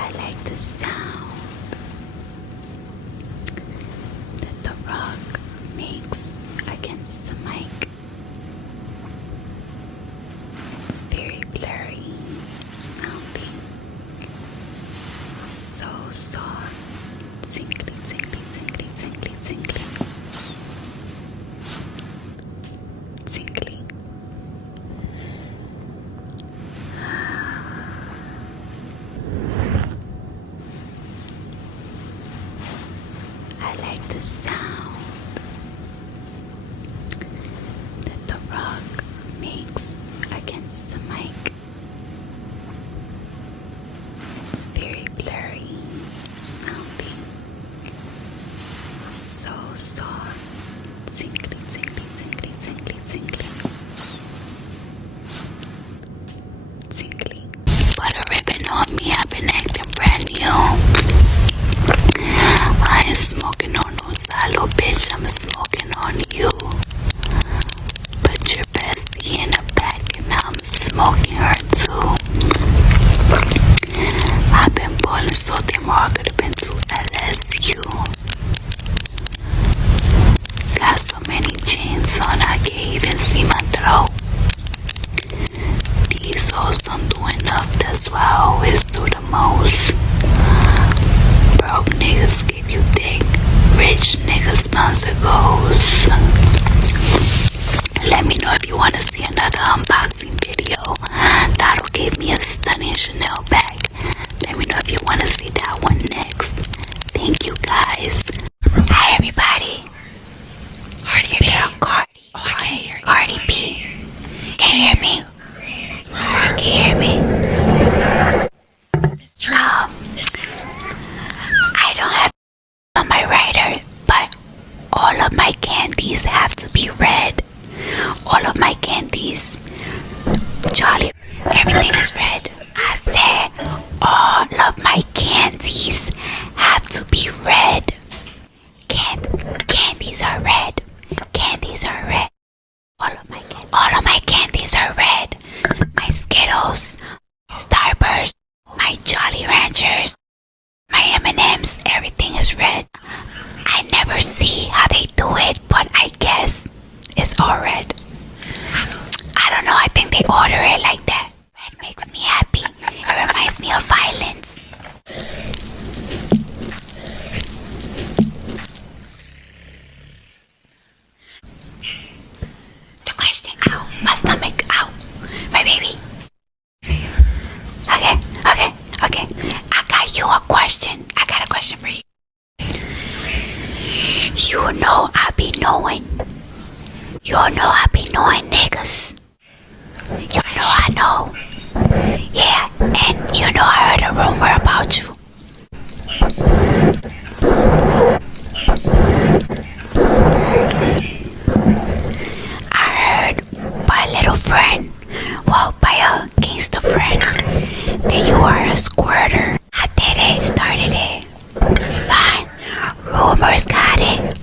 I like the sound that the rock makes against the mic. It's very blurry sounding, so soft, tingly, tingly, tingly, tingly, tingly, tingly. I like the sound that the rock makes against the mic. It's very blurry sounding, so soft, tingly, tingly, tingly, tingly, tingly, tingly. Put a ribbon on me, I've been acting brand new. I ain't smoking on no silo, bitch, I'm smoking on you. Put your bestie in the back and I'm smoking her too. I've been pulling so damn hard, could've been to LSU. Got so many chains on, I can't even see my throat. These hoes don't do enough, that's why I always do the most. Broke niggas give you dick, rich niggas sponsor goals. Let me know if you want to see another unboxing video. That'll give me a stunning Chanel bag. Let me know if you want to see that one next. Thank you guys. Hi everybody. It's your girl Cardi. Cardi B. Can you hear me? Can you hear me? I don't have on my writer, but all of my candies have to be red. All of my candies, Charlie, everything is red. I said all of my candies have to be red. Candies are red. Candies are red. All of my candies are red. My Skittles, Starburst, my Jolly Ranchers, my M&Ms, everything is red. I never see how they do it, but I guess it's all red. I don't know, I think they order it like that. Red makes me happy. It reminds me of violence. The question, ow, my stomach, ow, my baby. Okay. I got you a question. I got a question for you. You know I be knowing niggas. You know I know. Yeah, and you know I heard a rumor about you. I heard by a little friend, well, by a gangster friend, that you are a squirter. I did it, started it. Fine. Rumors got it.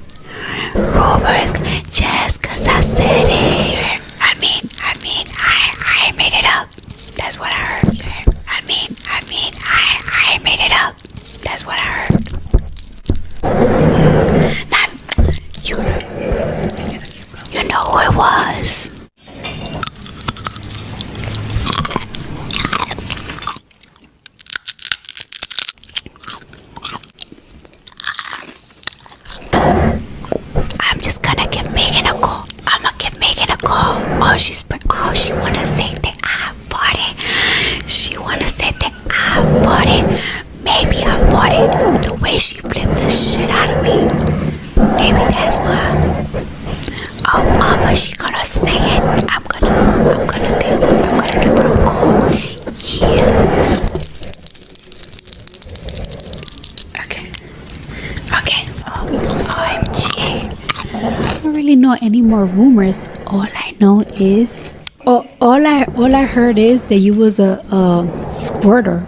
Rumors, just cause I said it. I made it up. That's what I heard. I made it up. That's what I heard. Now, you know who it was. I'm just gonna give Megan a call. I'ma give Megan a call. She wanna say that I bought it. She wanna say that I bought it. Maybe I bought it. The way she flipped the shit out of me. is she gonna say it? I'm gonna give her a call. Yeah. Okay. OMG. I don't really know any more rumors. All I know is all I heard is that you was a squirter.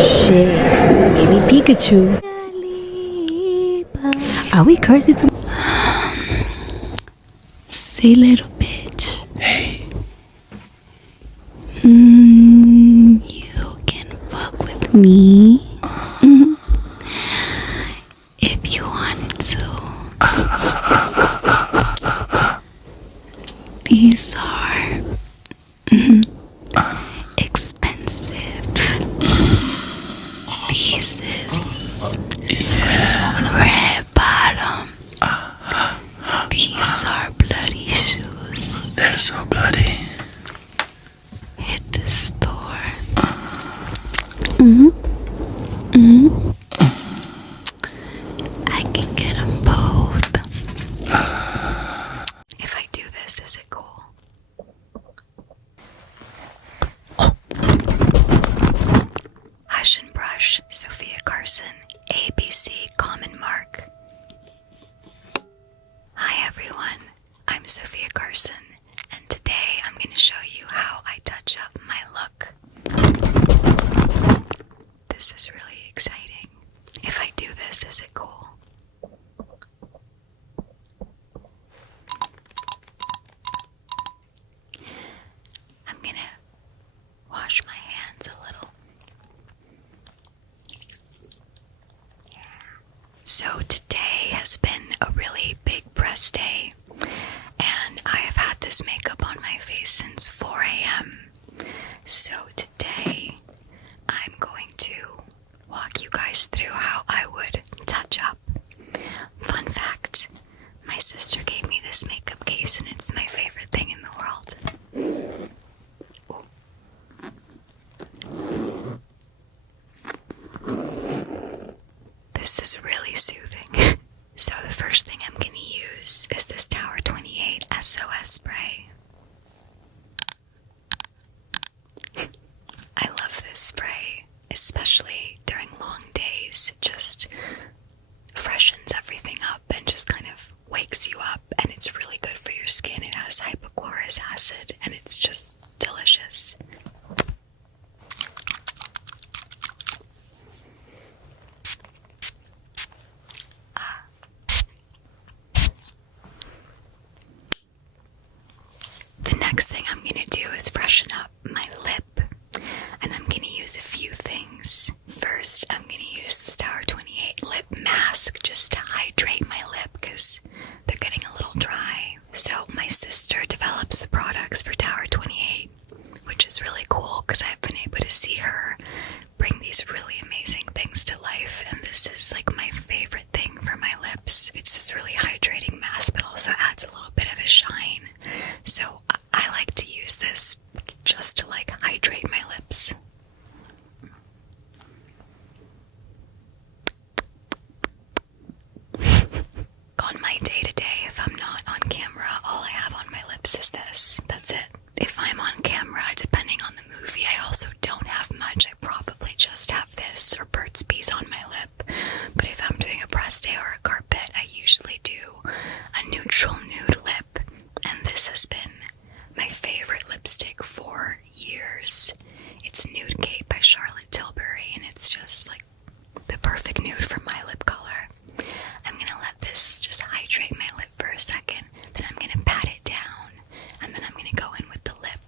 Shit. Maybe Pikachu. Are we cursing too? Say little bitch. Hey. You can fuck with me. If you wanted to. These are expensive pieces. Red bottom. These are bloody shoes. They're so bloody. Hit the store. I can get them both. If I do this, is it cool? Hush and Brush, Sophia Carson, ABC Common Mark. Hi everyone, I'm Sophia Carson, and today I'm going to show you how I touch up my look. This is really exciting. If I do this, is it cool? I'm going to wash my hands a little. So today has been a really big press day, and I have had this makeup on my face since 4 a.m. So today I'm going to walk you guys through how I would touch up. Fun fact, my sister gave me this makeup case and it's my favorite thing in the world. This is really soothing. So the first thing I'm going to use is this Tower 28 SOS spray. I love this spray, especially during long days. It just freshens everything up and just kind of wakes you up, and it's really good for your skin. It has hypochlorous acid and it's just delicious. The next thing I'm going to do is freshen up my lip, and I'm going to use a few things. First, I'm going to use this Tower 28 lip mask just to hydrate my lip because they're getting a little dry. So my sister develops the products for Tower 28, which is really cool because I've been able to see her bring these really amazing things to life, and this is like my favorite thing for my lips. It's this really hydrating mask but also adds a little bit of a shine. So I like to use this just to like hydrate my lips. On my day-to-day, if I'm not on camera, all I have on my lips is this. That's it. If I'm on camera, depending on the movie, I also don't have much. I probably just have this or Burt's Bees on my lip. But if I'm doing a press day or a carpet, I usually do a neutral nude lip. And this has been my favorite lipstick for years. It's Nude Cape by Charlotte Tilbury, and it's just like the perfect nude for my lip color. I'm gonna let this just hydrate my lip for a second, then I'm gonna pat it down, and then I'm gonna go in with the lip.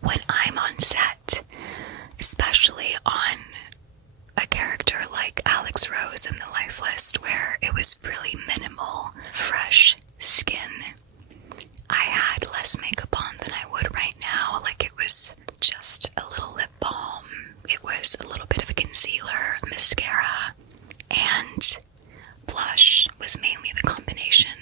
When I'm on set, especially on a character like Alex Rose in The Life List, where it was really minimal, fresh skin, I had less makeup on than I would right now. Like, it was just a little lip balm, it was a little bit of a concealer, mascara, and blush was mainly the combination.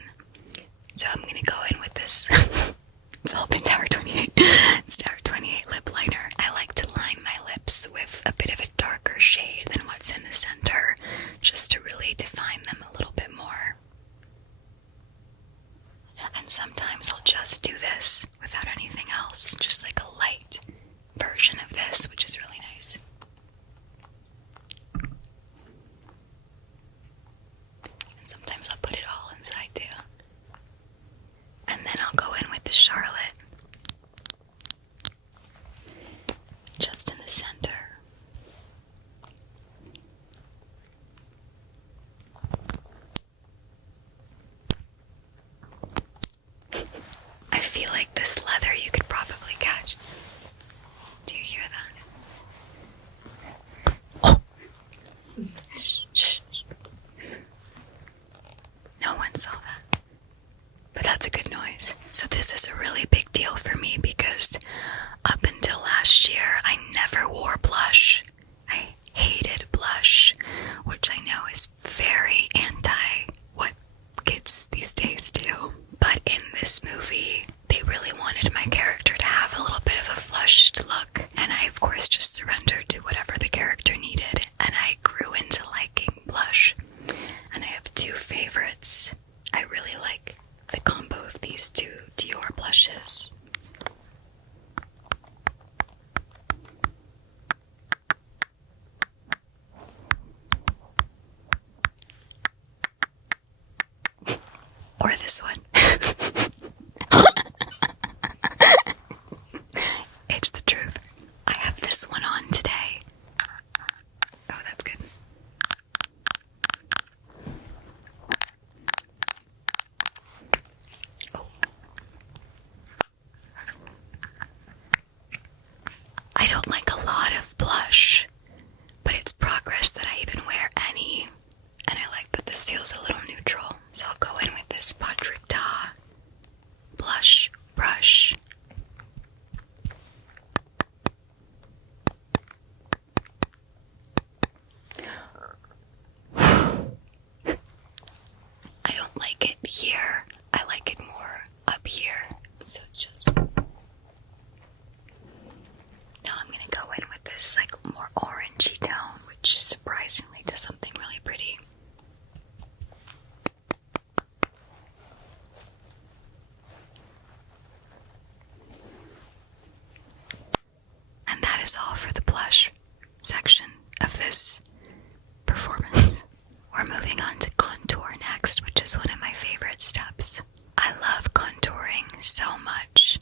so much.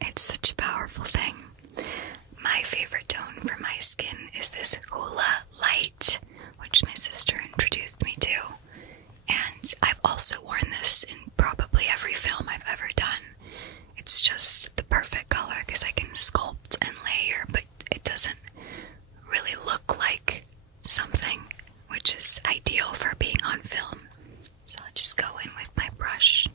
It's such a powerful thing. My favorite tone for my skin is this Hoola Light, which my sister introduced me to. And I've also worn this in probably every film I've ever done. It's just the perfect color because I can sculpt and layer, but it doesn't really look like something, which is ideal for being on film. So I'll just go in with my brush.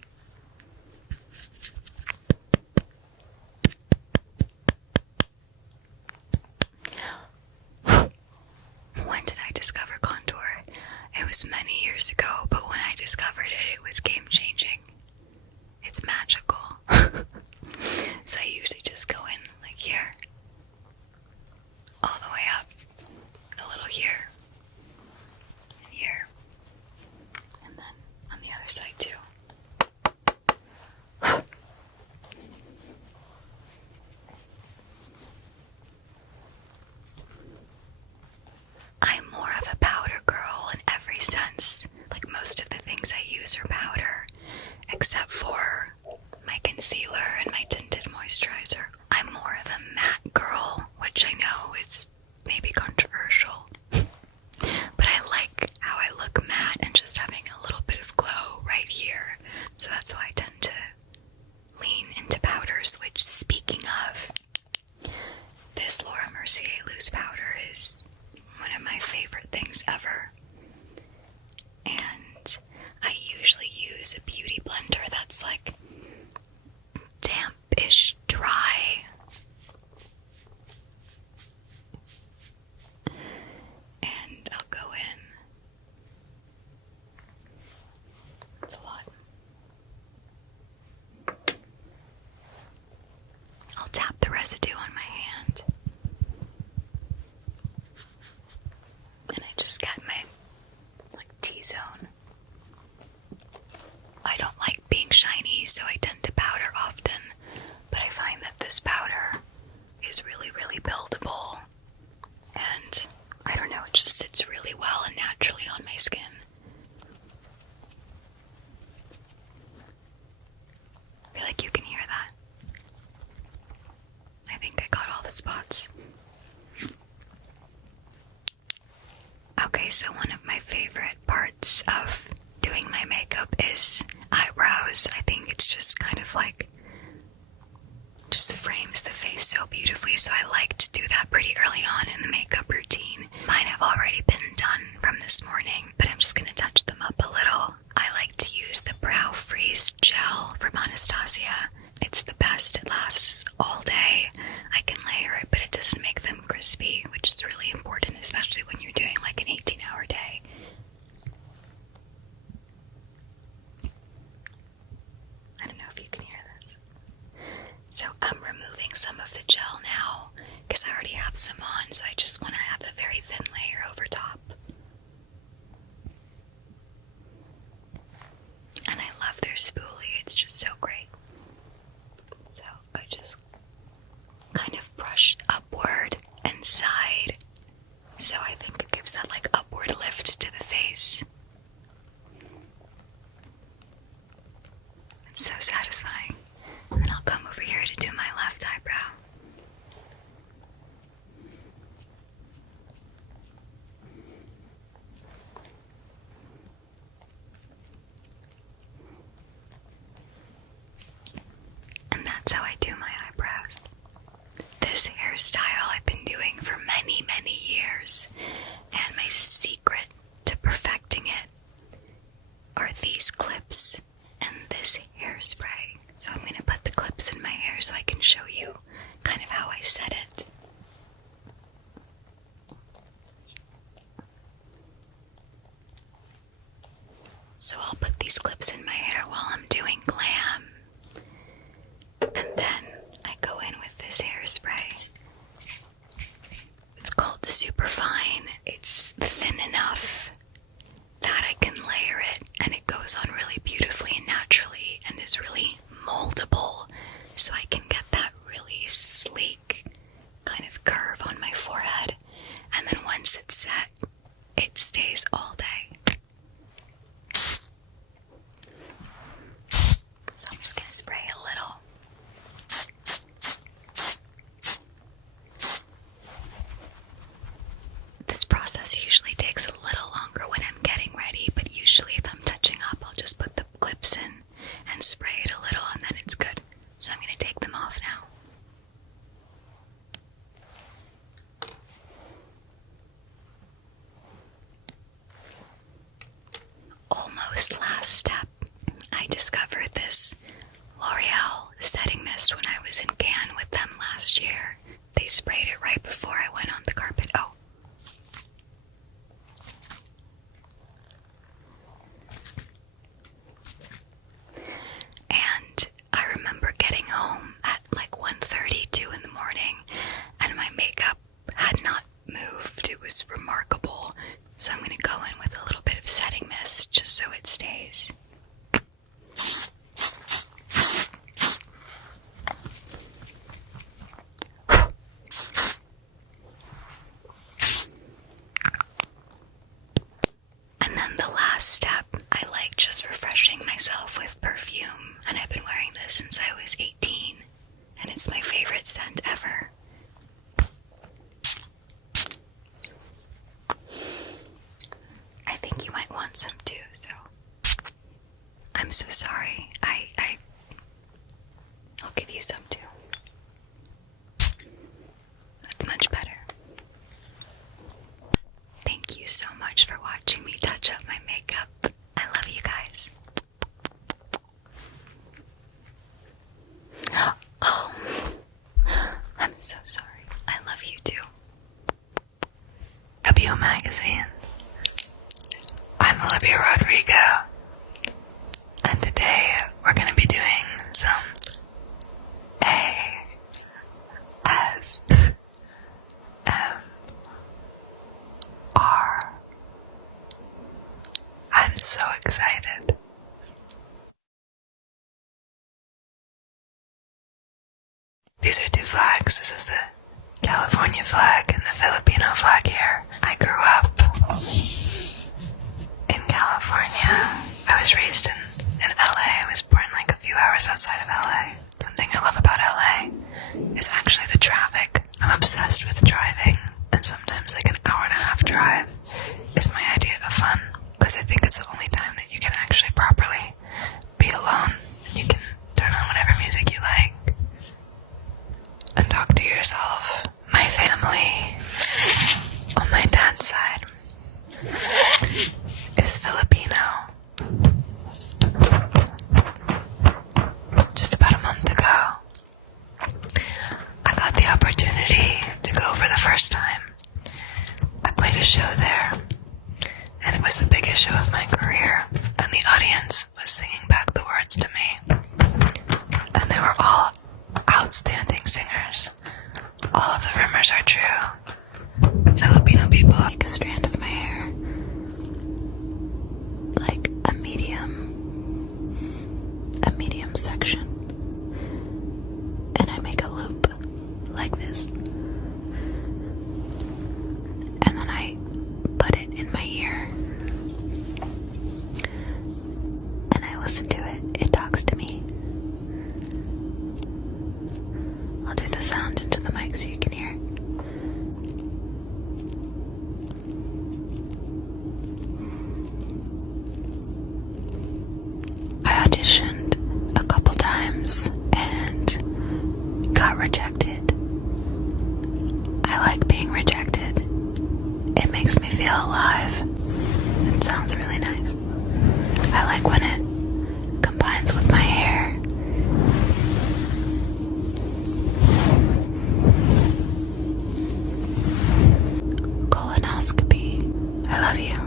When did I discover contour? It was many years ago, but when I discovered it, it was game-changing. It's magical. So I usually just go in like here, all the way up, a little here, and here, and then on the other side too. I'm more of a powder girl in every sense. Like most of the things I use are powder, except for my concealer and my tinted moisturizer. I'm more of a matte girl, which I know is maybe controversial. But I like how I look matte and just having a little bit of glow right here. So that's why I tend to lean into powders, which, speaking of, this Laura Mercier loose powder is one of my favorite things ever. And I usually use a beauty blender that's like damp-ish dry. And I'll go in. It's a lot. I'll tap the residue on my hand. And I just get my T-zone. I don't like being shiny, so I tend to powder often, but I find that this powder is really, really buildable, and I don't know, it just sits really well and naturally on my skin. I feel like you can hear that. I think I got all the spots. Okay, so one of my favorite parts of doing my makeup is eyebrows. I think it's just kind of like, just frames the face so beautifully, so I like to do that pretty early on in the makeup routine. Mine have already been done from this morning, but I'm just going to touch them up a little. I like to use the Brow Freeze Gel from Anastasia. It's the best. It lasts all day. I can layer it, but it doesn't make them crispy, which is really important, especially when you're doing like an 18-hour day. I don't know if you can hear this. So I'm removing some of the gel now, because I already have some on, so I just want to have a very thin layer over top. And I love their spoolie. It's just so great. So I just kind of brush upward and side, so I think it gives that like upward lift to the face. It's so satisfying. And then I'll come over here to do my left eyebrow. And that's how I do my eyebrows. This hairstyle I've been doing for many, many years, and my secret to perfecting it are these clips and this hairspray. So I'm going to put the clips in my hair so I can show you kind of how I set it. So I'll put these clips in my hair while I'm doing glam. And then I go in with this hairspray. It's called Superfine. It's thin enough that I can layer it, and it goes on really beautifully and naturally, and is really moldable, so I can get that really sleek kind of curve on my forehead. And then once it's set, it stays all day. So I'm go in with a little bit of setting mist just so it stays. And then the last step, I like just refreshing myself with perfume, and I've been wearing this since I was 18, and it's my favorite scent ever. I think you might want some too, so I'm so sorry. I'll give you some too. That's much better. Thank you so much for watching me touch up my makeup. I love you guys. Oh, I'm so sorry. I love you too. W Magazine. I'm Olivia Rodrigo, and today we're going to be doing some ASMR. I'm so excited. These are two flags. This is the California flag and the Filipino flag here. I grew up in California. I was raised in LA. I was born like a few hours outside of LA. Something I love about LA is actually the traffic. I'm obsessed with driving, and sometimes like an hour and a half drive is my idea of fun, because I think it's the only time that you can actually properly be alone, and you can turn on whatever music you like and talk to yourself. My family on my dad's side is Filipino. Just about a month ago, I got the opportunity to go for the first time. I played a show there, and it was the biggest show of my career, and the audience was singing back the words to me, and they were all outstanding singers. All of the rumors are true. Filipino people make a strand of my hair, like a medium section, and I make a loop like this, and then I put it in my ear, and I listen to it. It talks to me. I'll do the sound into the mic so you can hear it. I auditioned a couple times and got rejected. I like being rejected. It makes me feel alive. It sounds really nice. I like when it combines with my hair. Colonoscopy. I love you.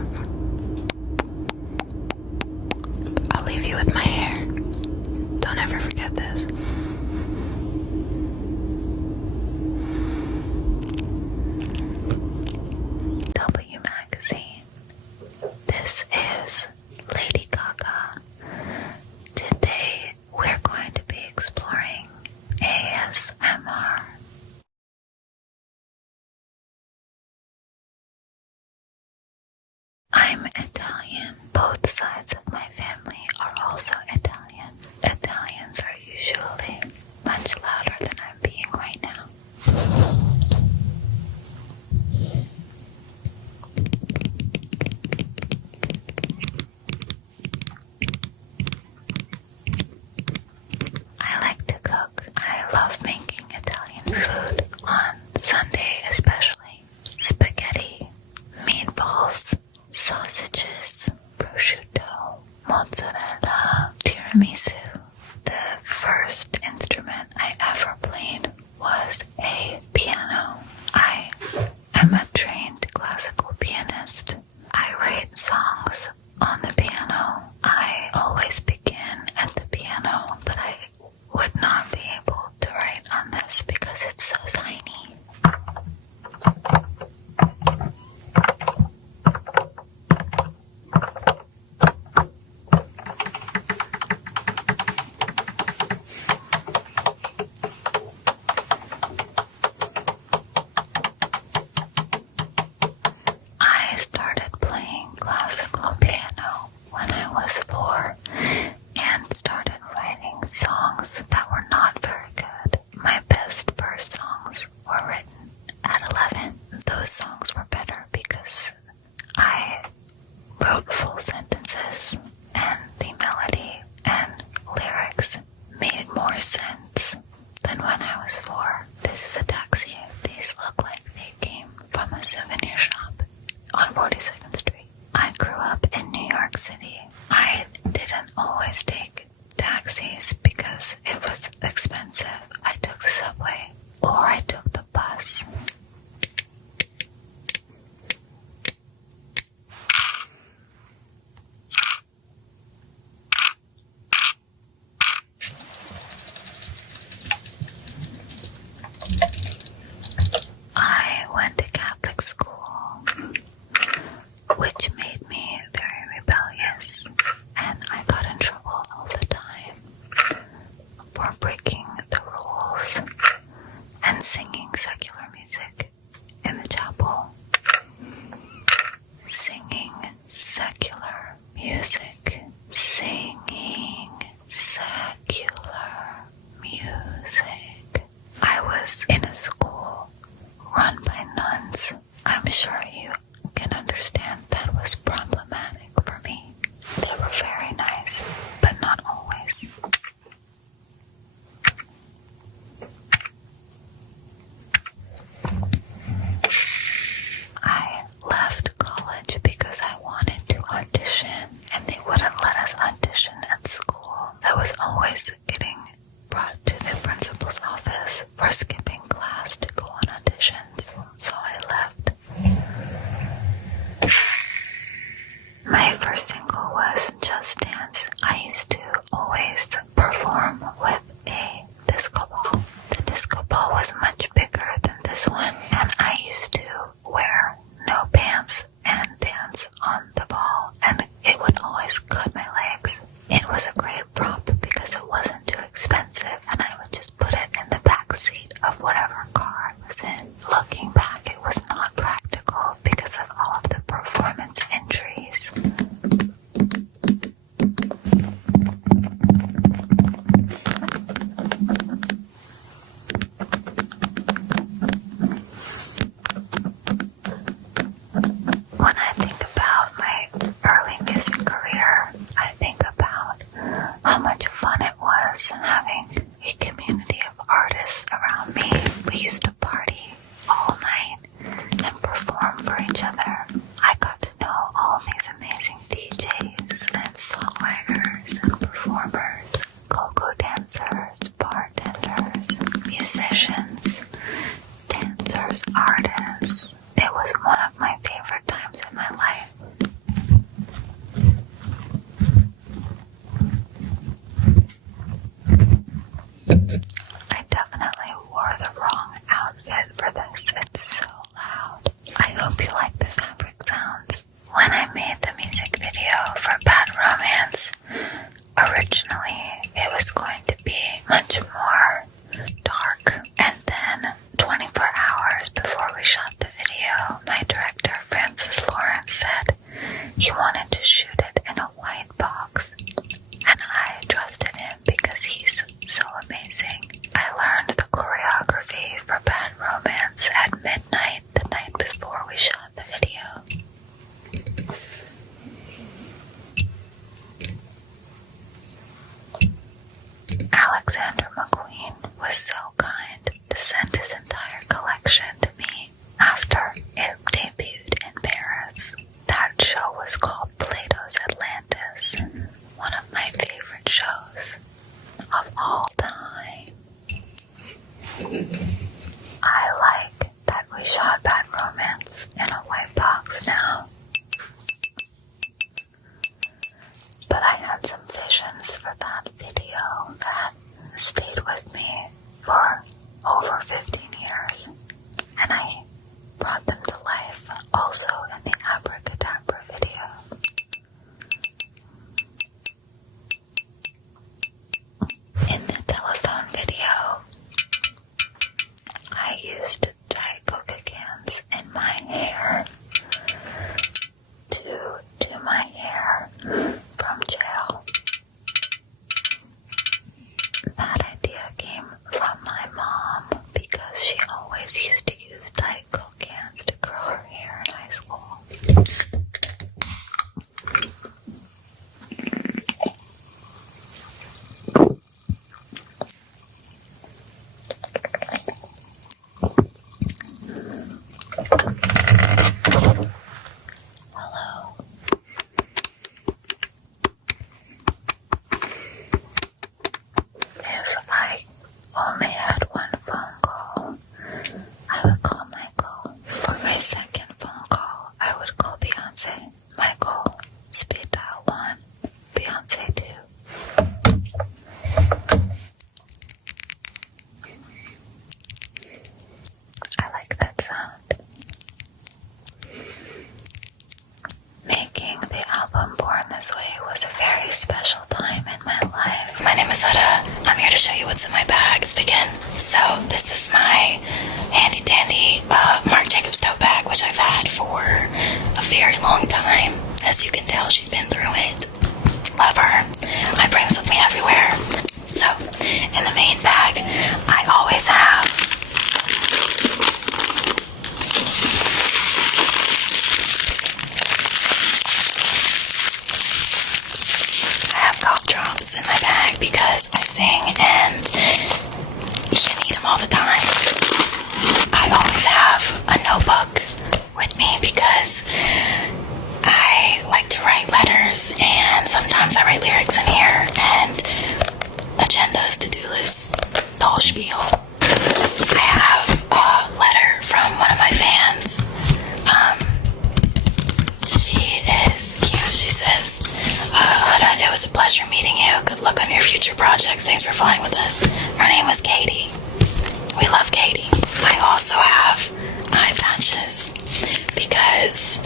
I'll leave you with my hair. Don't ever forget this. W Magazine. This is Lady Gaga. Today we're going to be exploring ASMR. I'm Italian. Both sides of my family are also Italian. Italians are usually much louder than I'm being right now. I like to cook. I love making Italian food, on Sunday especially. Spaghetti, meatballs, sausages, prosciutto, mozzarella, tiramisu. The first instrument I ever played was a piano. wrote full sentences, and the melody and lyrics made more sense than when I was 4. This is a taxi. These look like they came from a souvenir shop on 42nd Street. I grew up in New York City. I didn't always take taxis because it was expensive. I took the subway or I took the bus. I went to Catholic school, which made me very rebellious, and I got in trouble all the time for breaking the rules and singing secular music in the chapel. Singing secular music. Singing secular music. I was in a school run by nuns. I'm sure you can understand that was problematic for me. They were very nice, but not always. I left college because I wanted to audition, and they wouldn't let us audition at school. I was always getting brought to the principal's office for skipping class to go on auditions, so I left. My first single was Just Dance. I used to always perform with a disco ball. The disco ball was much bigger than this one, and I used to wear no pants and dance on the ball, and it would always cut my legs. It was a great prop because it wasn't too expensive, and I would just put it in the back seat of whatever car I was in. Looking back, it was not practical because of all of the performance injuries. When I think about my early music career, I think about how much fun it was having a community of artists around me. We used to party all night and perform for each other. I got to know all these amazing DJs and songwriters and performers, go-go dancers, bartenders, musicians, dancers, artists. It was one of my favorite times in my life. I definitely wore the wrong outfit for this. It's so loud. I hope you like the fabric sounds. When I made the music video for Bad Romance, originally it was going to be much more dark. And then 24 hours before we shot the video, my director, Francis Lawrence, said he wanted to shoot it in a white box. And I trusted him because he's so amazing. I learned the choreography for Bad Romance at midnight the night before we shot the video. Alexander McQueen was so kind to send his entire collection to me after it debuted in Paris. That show was called Plato's special time in my life. My name is Huda. I'm here to show you what's in my bag. Let's begin. So this is my handy dandy Marc Jacobs tote bag, which I've had for a very long time. As you can tell, she's been through it. Love her. I bring this with me everywhere. So in the main bag, I always have cough drops in my bag because I sing and you need them all the time. I always have a notebook with me because I like to write letters and sometimes I write lyrics in here and agendas, to-do lists, the whole spiel. I have a letter from one of my fans. She is cute. She says, Huda, it was a pleasure meeting you. Good luck on your future projects. Thanks for flying with us. Her name was Katie. We love Katie. I also have eye patches because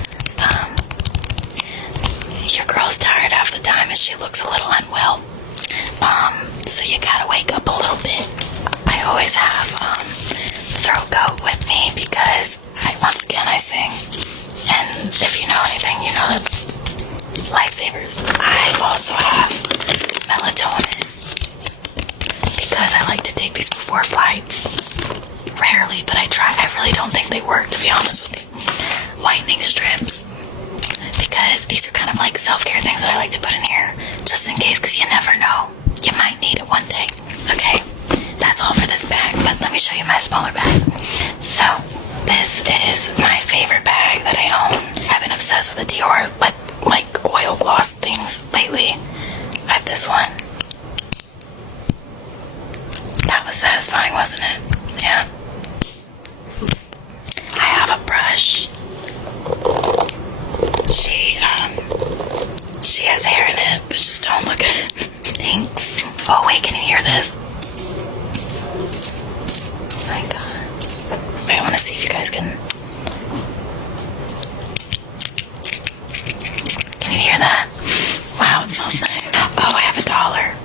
your girl's tired half the time and she looks a little unwell. So you gotta wake up a little bit. I always have throat coat with me because once again I sing. And if you know anything, you know that lifesavers. I also have melatonin because I like to take these before flights. Rarely, but I try. I really don't think they work, to be honest with you. Whitening strips because these are kind of like self-care things that I like to put in here just in case, because you never know. You might need it one day. Okay, that's all for this bag, but let me show you my smaller bag. So this is my favorite bag that I own. I've been obsessed with the Dior like oil gloss things lately. I have this one. That was satisfying, wasn't it? Yeah. I have a brush. She has hair in it, but just don't look at it. Thanks. Oh wait, can you hear this? Oh my god. Wait, I want to see if you guys can. Can you hear that? Wow, it smells nice. Oh, I have $1.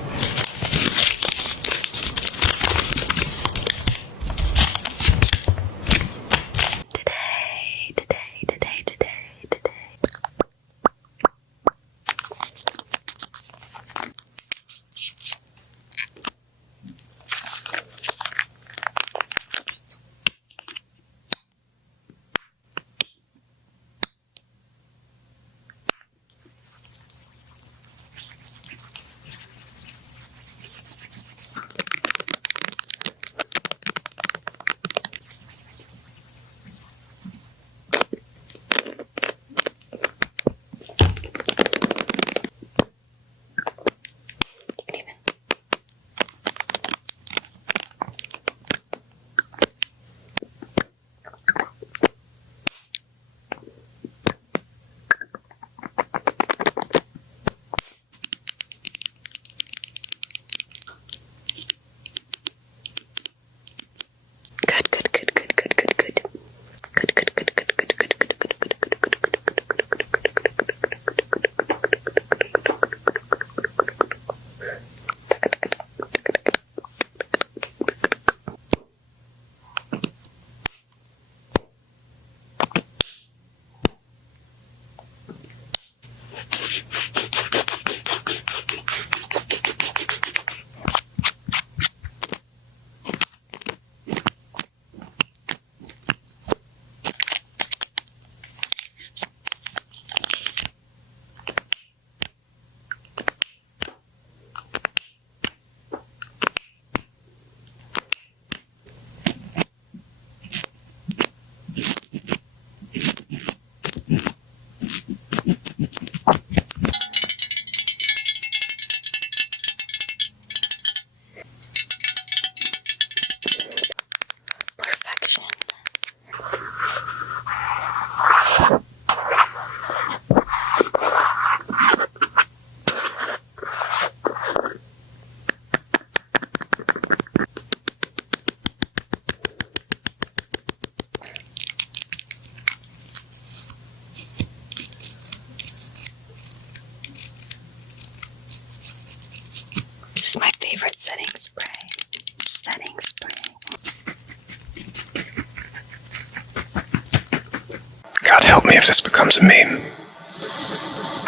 becomes a meme.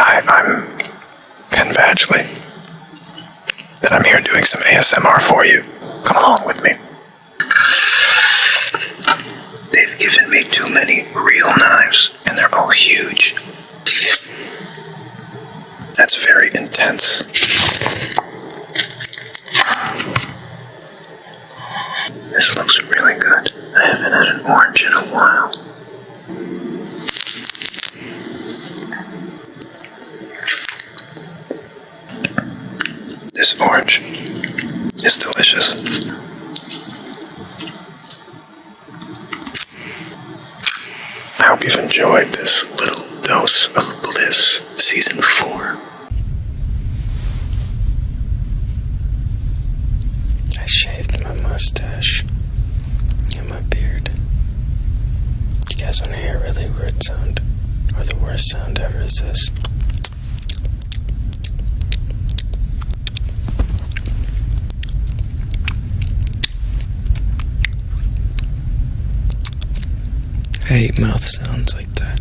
I'm Ken Badgley, and I'm here doing some ASMR for you. Come along with me. They've given me too many real knives, and they're all huge. That's very intense. This looks really good. I haven't had an orange in a while. This orange is delicious. I hope you've enjoyed this little dose of bliss, season 4. I shaved my mustache and my beard. You guys want to hear a really weird sound? Or the worst sound ever is this. I hate mouth sounds like that.